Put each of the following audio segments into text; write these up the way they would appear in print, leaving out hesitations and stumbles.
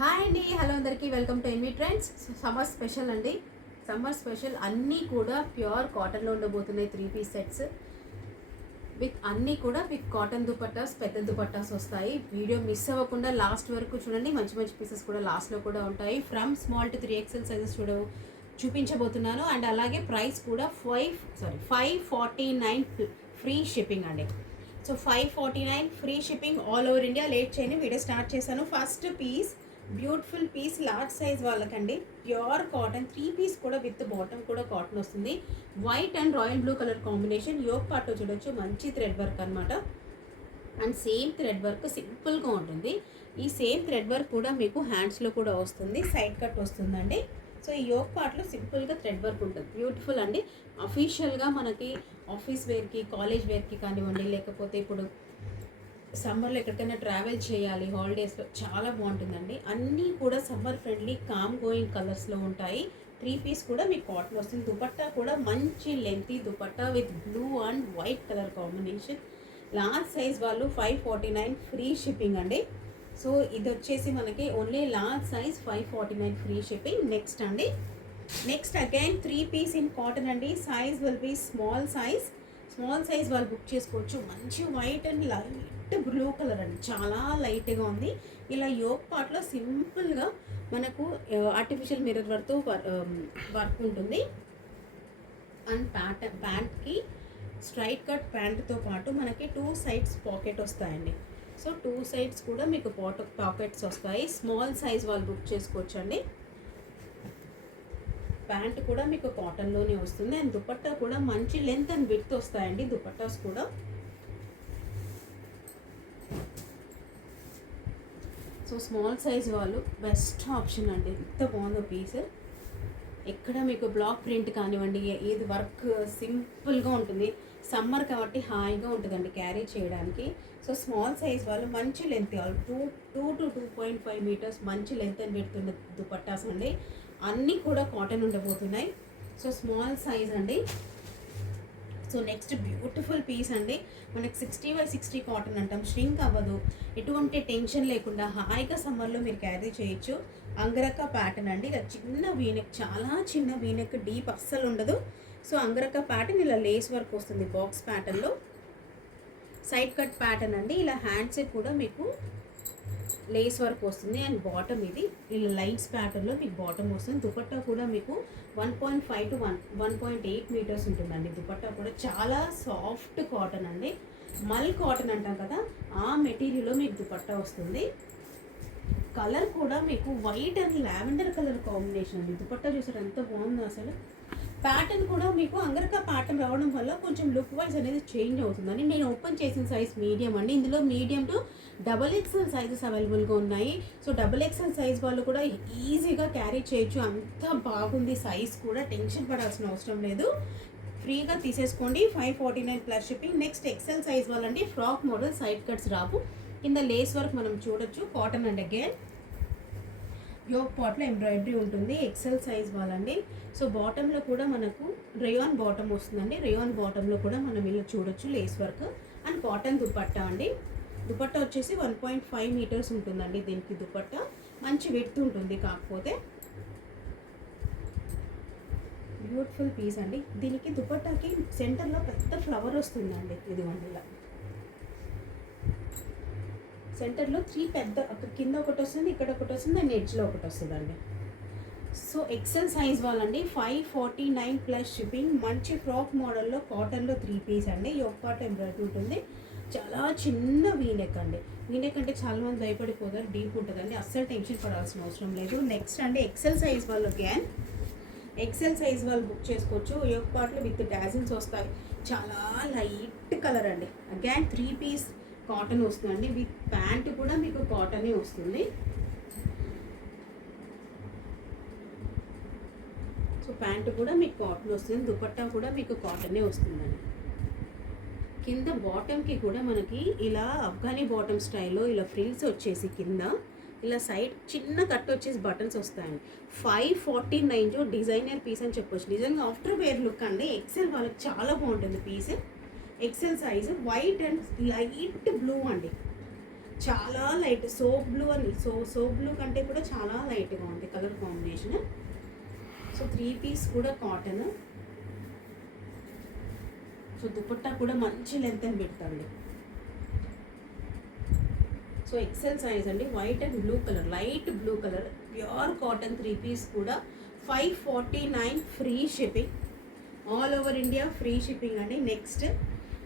Hi అండి, hello అందరికీ welcome to N V trends. Summer special అండి. సమ్మర్ స్పెషల్ అన్నీ కూడా ప్యూర్ కాటన్లో ఉండబోతున్నాయి. 3 పీస్ సెట్స్ అన్నీ కూడా విత్ కాటన్ దుపట్టాస్, పెద్ద దుపట్టాస్ వస్తాయి. వీడియో మిస్ అవ్వకుండా లాస్ట్ వరకు చూడండి. మంచి మంచి పీసెస్ కూడా లాస్ట్లో కూడా ఉంటాయి. From small to 3XL sizes చూపించబోతున్నాను. అండ్ అలాగే ప్రైస్ కూడా 549 ఫ్రీ షిప్పింగ్ అండి. So 549 free shipping all over India. Late చేయని వీడియో స్టార్ట్ చేశాను. First piece beautiful piece, large size వాళ్ళకండి. ప్యూర్ కాటన్ 3 పీస్ కూడా విత్ బాటమ్ కూడా కాటన్ వస్తుంది. White and royal blue colour combination. Yoke part చూడొచ్చు, మంచి thread work అనమాట. And same thread work సింపుల్గా ఉంటుంది. ఈ సేమ్ థ్రెడ్ వర్క్ కూడా మీకు హ్యాండ్స్లో కూడా వస్తుంది. సైడ్ కట్ వస్తుందండి. సో ఈ యోక్ పార్ట్లో సింపుల్గా థ్రెడ్ వర్క్ ఉంటుంది. బ్యూటిఫుల్ అండి. అఫీషియల్గా మనకి ఆఫీస్ వేర్కి, కాలేజ్ వేర్కి కానివ్వండి, లేకపోతే ఇప్పుడు సమ్మర్లో ఎక్కడికైనా ట్రావెల్ చేయాలి, హాలిడేస్లో చాలా బాగుంటుందండి. అన్నీ కూడా సమ్మర్ ఫ్రెండ్లీ కామ్ గోయింగ్ కలర్స్లో ఉంటాయి. 3 పీస్ కూడా మీకు కాటన్ వస్తుంది. దుపట్టా కూడా మంచి lengthy dupatta with blue and white colour combination. Large size వాళ్ళు 549 ఫ్రీ షిప్పింగ్ అండి. సో ఇది వచ్చేసి మనకి only large size 549 free shipping. Next అండి, next again 3 piece in cotton అండి. Size will be small size వాళ్ళు బుక్ చేసుకోవచ్చు. మంచి white and light blue colour అండి, చాలా లైట్గా ఉంది. ఇలా యోక్ పార్ట్లో సింపుల్గా మనకు ఆర్టిఫిషియల్ మిర్రర్ వర్క్ ఉంటుంది. అండ్ ప్యాంట్కి స్ట్రైట్ కట్ ప్యాంట్తో పాటు మనకి 2 సైడ్స్ పాకెట్ వస్తాయండి. సో 2 సైడ్స్ కూడా మీకు పాకెట్స్ వస్తాయి. స్మాల్ సైజ్ వాళ్ళు బుక్ చేసుకోవచ్చండి. ప్యాంట్ కూడా మీకు కాటన్లోనే వస్తుంది. అండ్ దుపట్టా కూడా మంచి లెంత్ అండ్ విడ్త్ వస్తాయండి దుపట్టాస్ కూడా. సో స్మాల్ సైజ్ వాళ్ళు బెస్ట్ ఆప్షన్ అండి. ఎంత బాగుందో పీస్. ఎక్కడ మీకు బ్లాక్ ప్రింట్ కానివ్వండి, ఏది వర్క్ సింపుల్గా ఉంటుంది. సమ్మర్ కాబట్టి హాయిగా ఉంటుందండి క్యారీ చేయడానికి. సో స్మాల్ సైజ్ వాళ్ళు మంచి లెంత్ కావాలి. 2 to 2.5 మీటర్స్ మంచి లెంత్ అని పెడుతున్న దుపట్టాస్ అండి. అన్నీ కూడా కాటన్ ఉండబోతున్నాయి. సో స్మాల్ సైజ్ అండి. సో నెక్స్ట్ బ్యూటిఫుల్ పీస్ అండి. మనకి 60x60 కాటన్ అంటాం, ష్రింక్ అవ్వదు. ఎటువంటి టెన్షన్ లేకుండా హాయిగా సమ్మర్లో మీరు క్యారీ చేయొచ్చు. అంగరక్క ప్యాటర్న్ అండి. ఇలా చిన్న వీనెక్, చాలా చిన్న వీనెక్, డీప్ అస్సలు ఉండదు. సో అంగరక్క ప్యాటర్న్ ఇలా లేస్ వర్క్ వస్తుంది బాక్స్ ప్యాటర్న్లో. సైడ్ కట్ ప్యాటర్న్ అండి. ఇలా హ్యాండ్స్ కూడా మీకు లేస్ వర్క్ వస్తుంది. అండ్ బాటమ్ ఇది ఇలా లైన్స్ ప్యాటర్న్లో మీకు బాటమ్ వస్తుంది. దుపట్టా కూడా మీకు 1.5 to 1.8 మీటర్స్ ఉంటుందండి. దుపట్టా కూడా చాలా సాఫ్ట్ కాటన్ అండి. మల్ కాటన్ అంటాం కదా, ఆ మెటీరియల్లో మీకు దుపట్టా వస్తుంది. కలర్ కూడా మీకు white and lavender colour combination అండి. దుపట్టా చూసారు ఎంత బాగుందో అసలు. ప్యాటర్న్ కూడా మీకు అంగరక ప్యాటర్న్ రావడం వల్ల కొంచెం లుక్ వైజ్ అనేది చేంజ్ అవుతుందని. నేను ఓపెన్ చేసిన సైజ్ మీడియం అండి. ఇందులో మీడియం టు XXL సైజెస్ అవైలబుల్గా ఉన్నాయి. సో XXL సైజ్ వాళ్ళు కూడా ఈజీగా క్యారీ చేయొచ్చు. అంత బాగుంది సైజ్ కూడా, టెన్షన్ పడాల్సిన అవసరం లేదు. ఫ్రీగా తీసేసుకోండి. 549 plus shipping. Next XL size వాళ్ళండి. ఫ్రాక్ మోడల్, సైడ్ కట్స్ రావు, కింద లేస్ వర్క్ మనం చూడొచ్చు. కాటన్ అండ్ అగైన్ యోక్ పార్ట్లో ఎంబ్రాయిడరీ ఉంటుంది. XL సైజ్ వాళ్ళండి. సో బాటంలో కూడా మనకు రేయాన్ బాటమ్ వస్తుందండి. రేయాన్ బాటంలో కూడా మనం ఇలా చూడొచ్చు lace work. And cotton dupatta అండి. దుపట్టా వచ్చేసి 1.5 మీటర్స్ ఉంటుందండి. దీనికి దుపట్టా మంచి విడ్త్ ఉంటుంది. కాకపోతే బ్యూటిఫుల్ పీస్ అండి. దీనికి దుపట్టాకి సెంటర్లో పెద్ద ఫ్లవర్ వస్తుందండి. ఇది ఇలా సెంటర్లో 3 పెద్ద, అక్కడ కింద ఒకటి వస్తుంది, ఇక్కడ ఒకటి వస్తుంది, అండ్ ఎడ్జ్లో ఒకటి వస్తుందండి. సో XL సైజ్ వాళ్ళండి. 549 ప్లస్ షిప్పింగ్. మంచి ఫ్రాక్ మోడల్లో కాటన్లో 3 పీస్ అండి. యోక్ పార్ట్ ఎంబ్రాయిడరీ ఉంటుంది. చాలా చిన్న వీనెక్ అండి. వీనెక్ అంటే చాలామంది భయపడిపోతారు, డీప్ ఉంటుందండి. అస్సలు టెన్షన్ పడాల్సిన అవసరం లేదు. నెక్స్ట్ అండి XL సైజ్ వాళ్ళు అగైన్ XL సైజ్ వాళ్ళు బుక్ చేసుకోవచ్చు. యోక్ పార్ట్లో విత్ డాజిల్స్ వస్తాయి. చాలా లైట్ కలర్ అండి. అగైన్ 3 పీస్ కాటన్ వస్తుందండి. విత్ ప్యాంట్ కూడా మీకు కాటనే వస్తుంది. సో ప్యాంట్ కూడా మీకు కాటన్ వస్తుంది. దుపట్టా కూడా మీకు కాటనే వస్తుందండి. కింద బాటమ్కి కూడా మనకి ఇలా అఫ్ఘానీ బాటమ్ స్టైల్లో ఇలా ఫ్రిల్స్ వచ్చేసి కింద ఇలా సైడ్ చిన్న కట్ వచ్చేసి బటన్స్ వస్తాయండి. 549 డిజైనర్ పీస్ అని చెప్పొచ్చు. నిజంగా ఆఫ్టర్ వేర్ లుక్ అండి. XL వాళ్ళకి చాలా బాగుంటుంది piece. XL size white and light blue అండి. చాలా లైట్ సోప్ బ్లూ అని సోప్ బ్లూ కంటే కూడా చాలా లైట్గా ఉంది కలర్ కాంబినేషన్. సో 3 పీస్ కూడా కాటన్. సో దుపట్టా కూడా మంచి లెంత్ అని పెడతాండి. సో ఎక్సెల్ సైజ్ అండి, white and blue colour, light blue colour, pure cotton 3 piece కూడా 549 free shipping, all over India free shipping అండి. నెక్స్ట్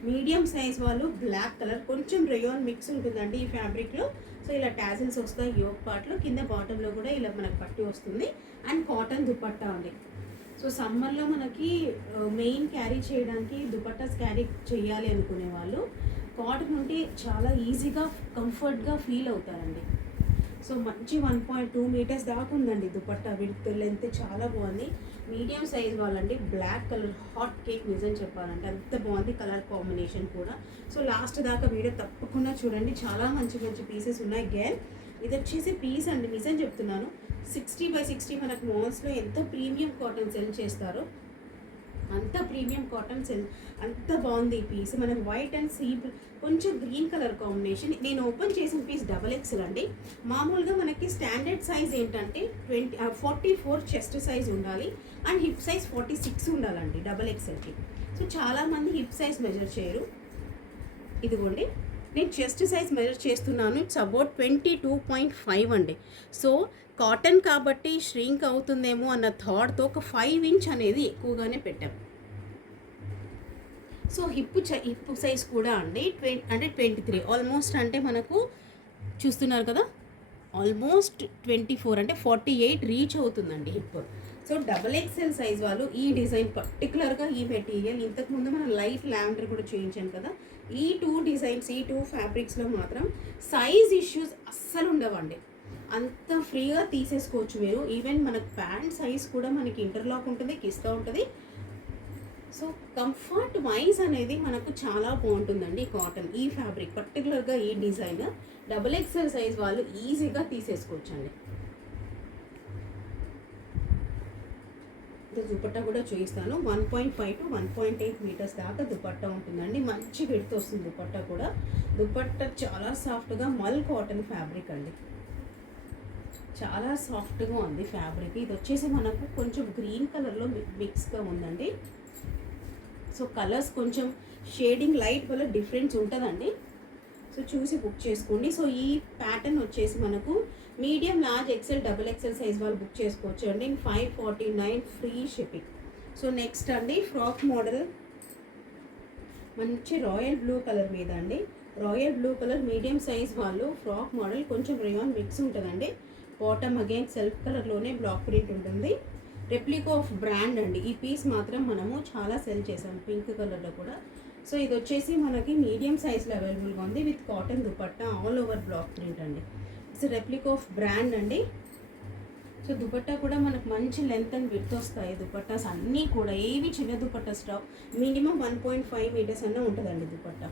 మీడియం సైజ్ వాళ్ళు బ్లాక్ కలర్, కొంచెం రేయాన్ మిక్స్ ఉంటుందండి ఈ ఫ్యాబ్రిక్లో. సో ఇలా టాజిల్స్ వస్తాయి యోక్ పార్ట్లో, కింద బాటంలో కూడా ఇలా మనకు పట్టి వస్తుంది. అండ్ కాటన్ దుపట్టా అండి. సో సమ్మర్లో మనకి మెయిన్ క్యారీ చేయడానికి దుపట్టాస్ క్యారీ చేయాలి అనుకునే వాళ్ళు కాటన్ ఉంటే చాలా ఈజీగా కంఫర్ట్గా ఫీల్ అవుతారండి. సో మంచి 1.2 మీటర్స్ దాకా ఉందండి దుపట్టా విడ్త్ లెంత్, చాలా బాగుంది. మీడియం సైజ్ వాళ్ళండి, బ్లాక్ కలర్ హాట్ కేక్, నిజం చెప్పాలంటే అంత బాగుంది కలర్ కాంబినేషన్ కూడా. సో లాస్ట్ దాకా వీడియో తప్పకుండా చూడండి, చాలా మంచి మంచి పీసెస్ ఉన్నాయి. గేర్ ఇది వచ్చేసి పీస్ అండి, నిజం చెప్తున్నాను, 60x60 మనకు మాల్స్లో ఎంత ప్రీమియం కాటన్ సెల్ చేస్తారో అంత ప్రీమియం కాటన్ సెల్, అంత బాగుంది ఈ పీస్. మనకు వైట్ అండ్ సీ కొంచెం గ్రీన్ కలర్ కాంబినేషన్. నేను ఓపెన్ చేసిన పీస్ XXL అండి. మామూలుగా మనకి స్టాండర్డ్ సైజ్ ఏంటంటే 44 చెస్ట్ సైజ్ ఉండాలి అండ్ హిప్ సైజ్ 46 ఉండాలండి XXLకి. సో చాలామంది హిప్ సైజ్ మెజర్ చేయరు. ఇదిగోండి నేను చెస్ట్ సైజ్ మెజర్ చేస్తున్నాను, ఇట్స్ అబౌట్ 22.5 అండి. సో కాటన్ కాబట్టి ష్రింక్ అవుతుందేమో అన్న థాట్తో ఒక 5 ఇంచ్ అనేది ఎక్కువగానే పెట్టాం. సో హిప్ సైజ్ కూడా అండి 23, ఆల్మోస్ట్ అంటే మనకు చూస్తున్నారు కదా, ఆల్మోస్ట్ 24 అంటే 48 రీచ్ అవుతుందండి హిప్. సో XXL సైజ్ వాళ్ళు ఈ డిజైన్ పర్టికులర్గా ఈ మెటీరియల్, ఇంతకుముందు మనం లైట్ ల్యావెండర్ కూడా చేయించాం కదా, ఈ 2 డిజైన్స్ ఈ 2 ఫ్యాబ్రిక్స్లో మాత్రం సైజ్ ఇష్యూస్ అస్సలు ఉండవండి. అంత ఫ్రీగా తీసేసుకోవచ్చు మీరు. ఈవెన్ మనకు ప్యాంట్ సైజ్ కూడా మనకి ఇంటర్లాక్ ఉంటుంది, కిస్తా ఉంటుంది. సో కంఫర్ట్ వైజ్ అనేది మనకు చాలా బాగుంటుందండి కాటన్, ఈ ఫ్యాబ్రిక్ పర్టికులర్గా ఈ డిజైన్ XXL సైజ్ వాళ్ళు ఈజీగా తీసేసుకోవచ్చండి. దుపట్టా కూడా చూపిస్తాను, 1.5 to 1.8 మీటర్స్ దాకా దుపట్టా ఉంటుందండి. మంచి విడ్త్ వస్తుంది దుపట్టా కూడా. దుపట్టా చాలా సాఫ్ట్గా మల్ కాటన్ ఫ్యాబ్రిక్ అండి, చాలా సాఫ్ట్గా ఉంది ఫ్యాబ్రిక్. ఇది వచ్చేసి మనకు కొంచెం గ్రీన్ కలర్లో మిక్స్గా ఉందండి. సో కలర్స్ కొంచెం షేడింగ్ లైట్ వల్ల డిఫరెన్స్ ఉంటుందండి. సో చూసి బుక్ చేసుకోండి. సో ఈ ప్యాటర్న్ వచ్చేసి మనకు medium, large, X L, XXL size వాళ్ళు బుక్ చేసుకోవచ్చు అండి. 549 ఫ్రీ షిప్పింగ్. సో నెక్స్ట్ అండి ఫ్రాక్ మోడల్, మంచి రాయల్ బ్లూ కలర్ మీద అండి, royal blue colour medium size వాళ్ళు ఫ్రాక్ మోడల్, కొంచెం రేయాన్ మిక్స్ ఉంటుందండి. బాటమ్ అగైన్ సెల్ఫ్ కలర్లోనే బ్లాక్ ప్రింట్ ఉంటుంది. రెప్లికా ఆఫ్ బ్రాండ్ అండి. ఈ పీస్ మాత్రం మనము చాలా సెల్ చేసాం పింక్ కలర్లో కూడా. సో ఇది వచ్చేసి మనకి మీడియం సైజ్లో అవైలబుల్గా ఉంది with cotton dupatta, all over block print అండి. ఇట్స్ రెప్లికా ఆఫ్ బ్రాండ్ అండి. సో దుపట్టా కూడా మనకు మంచి లెంత్ అండ్ విడ్త్ వస్తాయి దుపట్టాస్ అన్నీ కూడా. ఏవి చిన్న దుపట్టా స్టాక్ మినిమం 1.5 మీటర్స్ అన్న ఉంటుందండి దుపట్టా.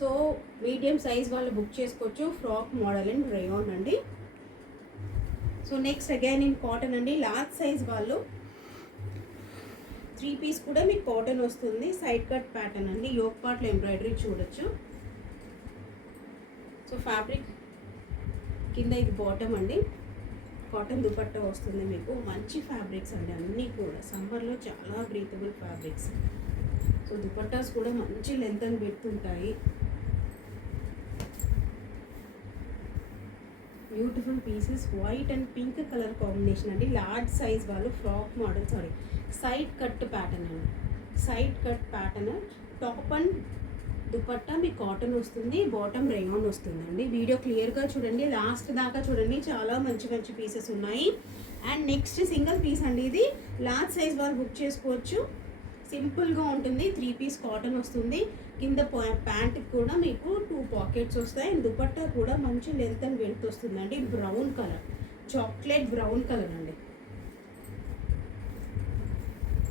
సో మీడియం సైజ్ వాళ్ళు బుక్ చేసుకోవచ్చు. ఫ్రాక్ మోడల్ అండ్ రేయాన్ అండి. So next again in cotton అండి. లార్జ్ సైజ్ వాళ్ళు 3 పీస్ కూడా మీకు కాటన్ వస్తుంది. సైడ్ కట్ ప్యాటర్న్ అండి, యోక్ పార్ట్లో ఎంబ్రాయిడరీ చూడొచ్చు. సో ఫ్యాబ్రిక్ కింద ఇది బాటమ్ అండి, కాటన్ దుపట్టా వస్తుంది మీకు. మంచి ఫ్యాబ్రిక్స్ అండి అన్నీ కూడా, సమ్మర్లో చాలా బ్రీతబుల్ ఫ్యాబ్రిక్స్. సో దుపట్టాస్ కూడా మంచి లెంత్ అని పెడుతుంటాయి. Beautiful pieces, white and pink colour combination అండి. లార్జ్ సైజ్ వాళ్ళు frock model, side cut pattern అండి, side cut pattern. Top and dupatta మీకు కాటన్ వస్తుంది, బాటమ్ రేయాన్ వస్తుందండి. వీడియో క్లియర్గా చూడండి, లాస్ట్ దాకా చూడండి, చాలా మంచి మంచి పీసెస్ ఉన్నాయి. అండ్ నెక్స్ట్ సింగిల్ పీస్ అండి, ఇది లార్జ్ సైజ్ వాళ్ళు బుక్ చేసుకోవచ్చు. సింపుల్గా ఉంటుంది, 3 పీస్ కాటన్ వస్తుంది. కింద ప్యాంట్ కూడా మీకు 2 పాకెట్స్ వస్తాయి. అండ్ దుపట్టా కూడా మంచి లెంత్ అండ్ వెల్త్ వస్తుందండి. Brown colour, chocolate brown colour అండి.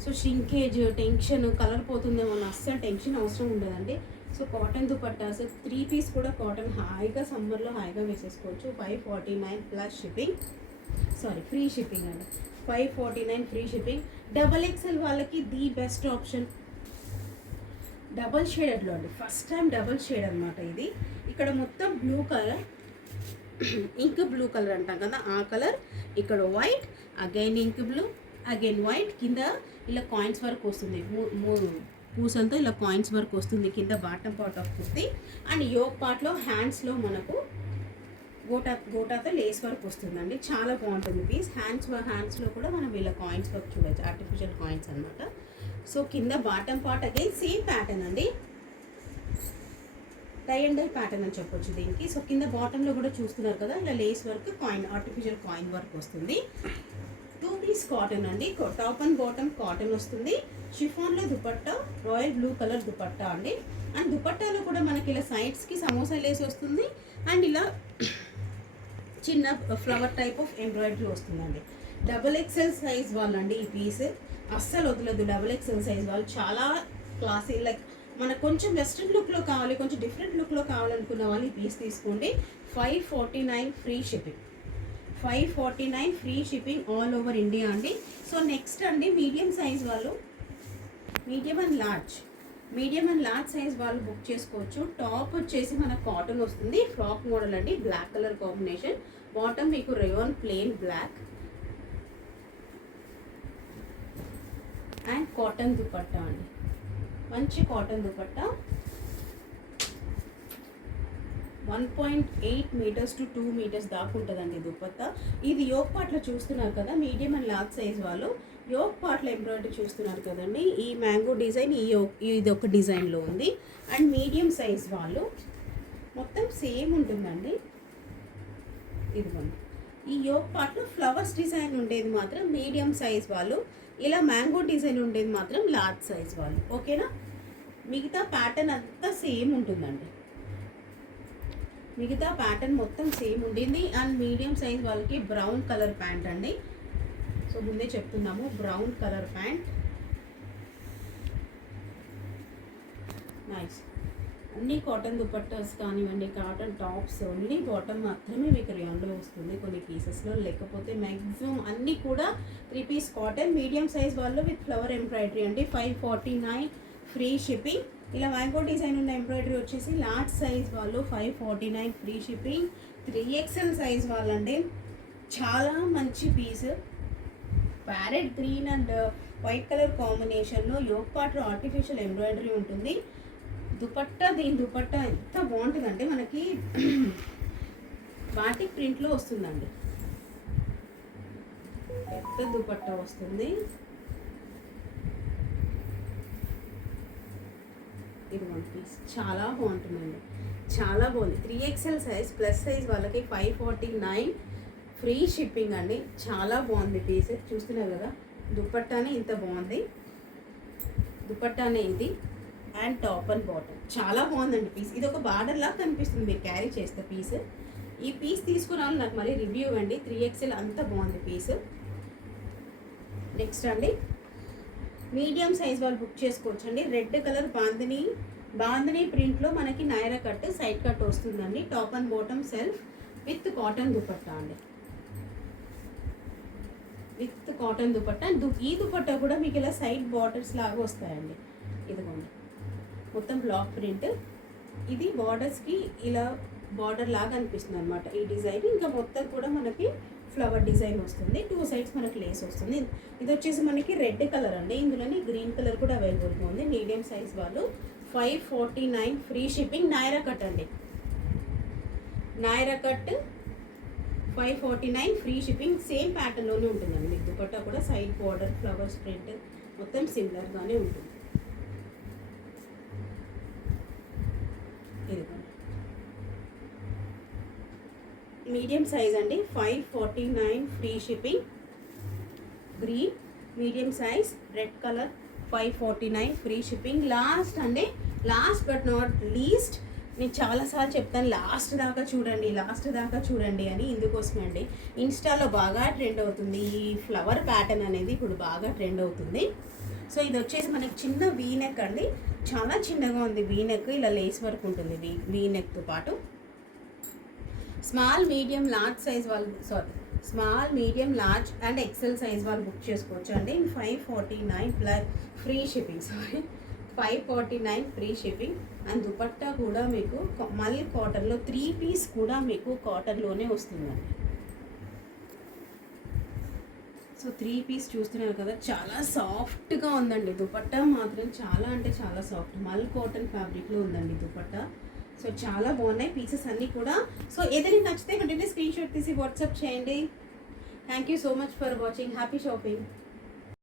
సో షింకేజ్ టెన్షన్ కలర్ పోతుందేమో అస్సలు టెన్షన్ అవసరం ఉండదండి. సో కాటన్ దుపట్టాస్ 3 పీస్ కూడా కాటన్, హాయిగా సమ్మర్లో హాయిగా వేసేసుకోవచ్చు. 549 ప్లస్ షిప్పింగ్, ఫ్రీ షిప్పింగ్ అండి. 549 ఫ్రీ షిప్పింగ్. XXL వాళ్ళకి ది బెస్ట్ ఆప్షన్. డబల్ షేడెడ్లో అండి, ఫస్ట్ టైం డబల్ షేడ్ అనమాట ఇది. ఇక్కడ మొత్తం blue colour, ink blue colour అంటాం కదా ఆ కలర్, ఇక్కడ white, again ink blue, again white, కింద ఇలా కాయిన్స్ వర్క్ వస్తుంది, మూడు పూసలతో ఇలా కాయిన్స్ వర్క్ వస్తుంది కింద bottom part of kurti. And yoke పార్ట్లో హ్యాండ్స్లో మనకు గోటాతో లేస్ వర్క్ వస్తుందండి, చాలా బాగుంటుంది పీస్. హ్యాండ్స్లో కూడా మనం ఇలా కాయిన్స్ వర్క్ చూడవచ్చు, ఆర్టిఫిషియల్ కాయిన్స్ అనమాట. సో కింద bottom part again same pattern అండి, టై అండ్ డై ప్యాటర్న్ అని చెప్పొచ్చు దీనికి. సో కింద బాటంలో కూడా చూస్తున్నారు కదా ఇలా lace work, coin, artificial coin work వస్తుంది. 2 పీస్ కాటన్ అండి, టాప్ అండ్ బాటమ్ కాటన్ వస్తుంది. షిఫాన్లో dupatta, royal blue colour dupatta అండి. అండ్ దుపట్టాలో కూడా మనకి ఇలా సైడ్స్కి సమోసా లేస్ వస్తుంది, అండ్ ఇలా చిన్న ఫ్లవర్ టైప్ ఆఫ్ ఎంబ్రాయిడరీ వస్తుందండి. XXL సైజ్ వాళ్ళండి ఈ పీస్, అస్సలు వదలదు. XXL సైజ్ వాళ్ళు చాలా క్లాసీ, లైక్ మనకు కొంచెం వెస్ట్రన్ లుక్లో కావాలి, కొంచెం డిఫరెంట్ లుక్లో కావాలనుకున్న వాళ్ళు ఈ పీస్ తీసుకోండి. 549 free shipping, 549 free shipping all over India అండి. సో నెక్స్ట్ అండి మీడియం సైజ్ వాళ్ళు, మీడియం అండ్ లార్జ్ సైజ్ వాళ్ళు బుక్ చేసుకోవచ్చు. టాప్ వచ్చేసి మనకు కాటన్ వస్తుంది, ఫ్రాక్ మోడల్ అండి, బ్లాక్ కలర్ కాంబినేషన్. బాటమ్ మీకు rayon plain black and cotton dupatta అండి, మంచి cotton dupatta. 1.8 metres to 2 metres దాకా ఉంటుందండి దుపట్టా. ఇది యోక్ పార్ట్లో చూస్తున్నారు కదా, మీడియం అండ్ లార్జ్ సైజ్ వాళ్ళు యోక్ పార్ట్లో ఎంబ్రాయిడరీ చూస్తున్నారు కదండి. ఈ మ్యాంగో డిజైన్ ఇది ఒక డిజైన్లో ఉంది. అండ్ మీడియం సైజ్ వాళ్ళు మొత్తం సేమ్ ఉంటుందండి. ఇదిగోండి, ఈ యోక్ పార్ట్లో ఫ్లవర్స్ డిజైన్ ఉండేది మాత్రం మీడియం సైజ్ వాళ్ళు, ఇలా మ్యాంగో డిజైన్ ఉండేది మాత్రం లార్జ్ సైజ్ వాళ్ళు. ఓకేనా, మిగతా ప్యాటర్న్ అంతా సేమ్ ఉంటుందండి, మిగతా ప్యాటర్న్ మొత్తం సేమ్ ఉండింది. అండ్ మీడియం సైజ్ వాళ్ళకి బ్రౌన్ కలర్ ప్యాంట్ అండి. సో ముందే చెప్తున్నాము, బ్రౌన్ కలర్ ప్యాంట్, నైస్. అన్ని కాటన్ దుపట్టాస్ కానివ్వండి, కాటన్ టాప్స్, ఓన్లీ బాటమ్ మాత్రమే మీకు రేయాన్లో వస్తుంది కొన్ని పీసెస్లో, లేకపోతే మ్యాక్సిమం అన్నీ కూడా 3 పీస్ కాటన్. మీడియం సైజ్ వాళ్ళు విత్ ఫ్లవర్ ఎంబ్రాయిడరీ అండి, 549 ఫ్రీ షిప్పింగ్. ఇలా మ్యాంగో డిజైన్ ఉన్న ఎంబ్రాయిడరీ వచ్చేసి లార్జ్ సైజ్ వాళ్ళు 549 ఫ్రీ షిప్పింగ్. 3XL సైజ్ వాళ్ళండి, చాలా మంచి piece, parrot green and white colour కాంబినేషన్లో యోక్ పార్ట్ ఆర్టిఫిషియల్ ఎంబ్రాయిడరీ ఉంటుంది. దుపట్టా, దీని దుపట్టా ఎంత బాగుంటుందంటే మనకి బాటిక్ ప్రింట్లో వస్తుందండి, పెద్ద దుపట్టా వస్తుంది. ఇది 1 పీస్, చాలా బాగుంటుందండి, చాలా బాగుంది. 3XL సైజ్ ప్లస్ సైజ్ వాళ్ళకి 549 ఫ్రీ షిప్పింగ్ అండి, చాలా బాగుంది పీస్. చూస్తున్నారు కదా, దుపట్టానే ఇంత బాగుంది, దుపట్టానే ఇది. అండ్ టాప్ అండ్ బాటమ్ చాలా బాగుందండి పీస్. ఇది ఒక బార్డర్ లాగా కనిపిస్తుంది మీరు క్యారీ చేస్తే పీస్. ఈ పీస్ తీసుకురావాలి నాకు మళ్ళీ రివ్యూ ఇవ్వండి. 3XL అంత బాగుంది పీస్. నెక్స్ట్ అండి మీడియం సైజ్ వాళ్ళు బుక్ చేసుకోవచ్చు అండి. రెడ్ కలర్ బాందిని ప్రింట్లో మనకి నైరా కట్, సైడ్ కట్ వస్తుందండి. Top and bottom self with cotton dupatta అండి, విత్ కాటన్ దుపట్టా. ఈ దుపట్టా కూడా మీకు ఇలా సైడ్ బార్డర్స్ లాగా వస్తాయండి. ఇదిగోండి, మొత్తం బ్లాక్ ప్రింట్. ఇది బార్డర్స్కి ఇలా బార్డర్ లాగా అనిపిస్తుంది అనమాట ఈ డిజైన్. ఇంకా మొత్తం కూడా మనకి ఫ్లవర్ డిజైన్ వస్తుంది, 2 సైడ్స్ మనకి లేస్ వస్తుంది. ఇది వచ్చేసి మనకి రెడ్ కలర్ అండి, ఇందులోని గ్రీన్ కలర్ కూడా అవైలబుల్గా ఉంది. మీడియం సైజ్ వాళ్ళు 549 ఫ్రీ షిప్పింగ్. నైరా కట్ అండి, Naira cut 549 free shipping. Same ప్యాటర్న్లోనే ఉంటుందండి మీకు దుపట్టా కూడా, సైడ్ బార్డర్ ఫ్లవర్స్ ప్రింట్ మొత్తం సిమిలర్గానే ఉంటుంది. మీడియం సైజ్ అండి, 549 free shipping. Green medium size, red colour 549 free shipping. Last అండి, లాస్ట్ బట్ నాట్ లీస్ట్, నేను చాలాసార్లు చెప్తాను లాస్ట్ దాకా చూడండి అని. ఇందుకోసమే అండి, ఇన్స్టాలో బాగా ట్రెండ్ అవుతుంది ఈ ఫ్లవర్ ప్యాటర్న్ అనేది, ఇప్పుడు బాగా ట్రెండ్ అవుతుంది. సో ఇది వచ్చేసి మనకి చిన్న వీ నెక్ అండి, చాలా చిన్నగా ఉంది వీ నెక్, ఇలా లేస్ వర్క్ ఉంటుంది వీ నెక్తో పాటు. స్మాల్ మీడియం లార్జ్ సైజ్ వాళ్ళు, small medium large and XL size వాళ్ళు బుక్ చేసుకోవచ్చు అండి. 549 plus free shipping. 549 free shipping. And dupatta కూడా మీకు మళ్ళీ కాటన్లో 3 పీస్ కూడా మీకు కాటన్లోనే వస్తుందండి. సో 3 పీస్ చూస్తున్నారు కదా, చాలా సాఫ్ట్గా ఉందండి దుపట్టా మాత్రం, చాలా అంటే చాలా సాఫ్ట్ మల్ కాటన్ ఫ్యాబ్రిక్లో ఉందండి దుపట్టా. సో చాలా బాగున్నాయి పీసెస్ అన్నీ కూడా. సో ఏదైనా నచ్చితే వెంటనే స్క్రీన్ షాట్ తీసి వాట్సాప్ చేయండి. Thank you so much for watching. Happy shopping.